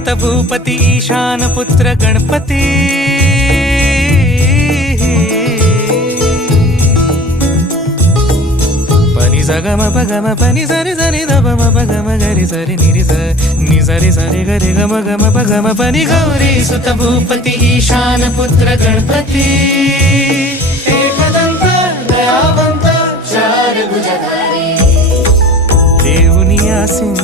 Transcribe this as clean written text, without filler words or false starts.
सुत भूपती ईशान पुत्र गणपती पनी सगम पगम पनी सरी सरी दब म पगम गरी सरी निरी स नि सरी सरी गरी गम गम पगम पनी गौरी सुत भूपती ईशान पुत्र गणपती एकदंत दयावंत चार भुजधारी देऊनिया सिंह